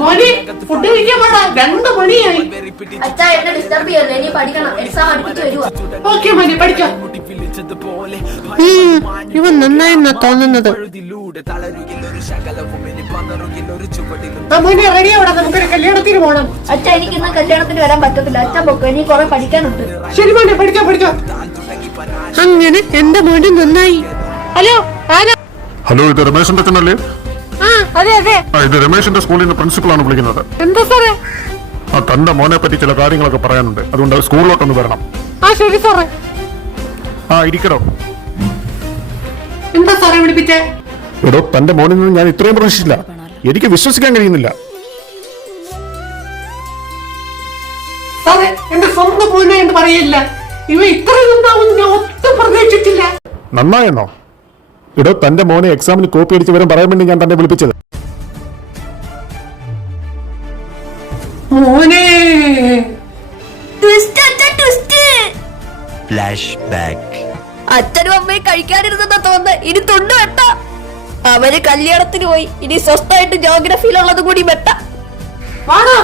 മോനെ ഫുഡ് കഴിക്കാൻ പാടാ, 2 മണിയായി. അച്ഛാ എന്നെ ഡിസ്റ്റർബ് ചെയ്യല്ലേ, ഇനി പഠിക്കണം, എക്സാം അടുപ്പിച്ച് വരുവാ. ഓക്കെ മോനെ പഠിക്കാം. ഇവൻ നന്നായെന്നാ തോന്നുന്നത്. മോനെ റെഡിയാവണം, നമുക്കൊരു കല്യാണത്തിന് പോകണം. അച്ഛാ എനിക്ക് ഇന്ന് കല്യാണത്തിന് വരാൻ പറ്റത്തില്ല, അച്ഛൻ പൊക്കോ, എനിക്ക് കുറെ പഠിക്കാനുണ്ട്. ശരി മോനെ പഠിക്കാം പഠിക്കാം. അങ്ങനെ എന്റെ മോന് നന്നായി. ഹലോ ആരാ? ഹലോ, ഇത് രമേശിന്റെ അച്ഛനല്ലേ? അതെ അതെ. ഇത് രമേശിന്റെ സ്കൂളിൽ നിന്ന് പ്രിൻസിപ്പളാണ് വിളിക്കുന്നത്. എന്താ സാറേ? തന്റെ മോനെ പറ്റി ചില കാര്യങ്ങളൊക്കെ പറയാനുണ്ട്, അതുകൊണ്ട് സ്കൂളിലോട്ടൊന്ന് വരണം. ശരി സാറേ. ഇരിക്കണോ? എന്താ സാറേ വിളിപ്പിച്ചേ? എടോ, തന്റെ മോനിൽ നിന്ന് ഞാൻ ഇത്രയും പ്രതീക്ഷിച്ചില്ല. എനിക്ക് വിശ്വസിക്കാൻ കഴിയുന്നില്ല. സാറേ എന്റെ സ്വന്തം മോനെ എന്ന് പറയില്ല, ഇവ ഇത്രയും നന്നാവും ഞാൻ ഒട്ടും പ്രതീക്ഷിച്ചില്ല. നന്നായെന്നോ? എടോ, തന്റെ മോനെ എക്സാമിന് കോപ്പി അടിച്ച് വരും പറയാൻ വേണ്ടി ഞാൻ തന്നെ വിളിപ്പിച്ചത്. മോനെ അച്ഛനും അമ്മയും കഴിക്കാനിരുന്നെന്നാ തോന്നുന്നത്, ഇനി തൊണ്ട് വെട്ട. അവര് കല്യാണത്തിന് പോയി, ഇനി സ്വസ്ഥമായിട്ട് ജോഗ്രഫിയിലുള്ളത് കൂടി വെട്ട. വാടാ.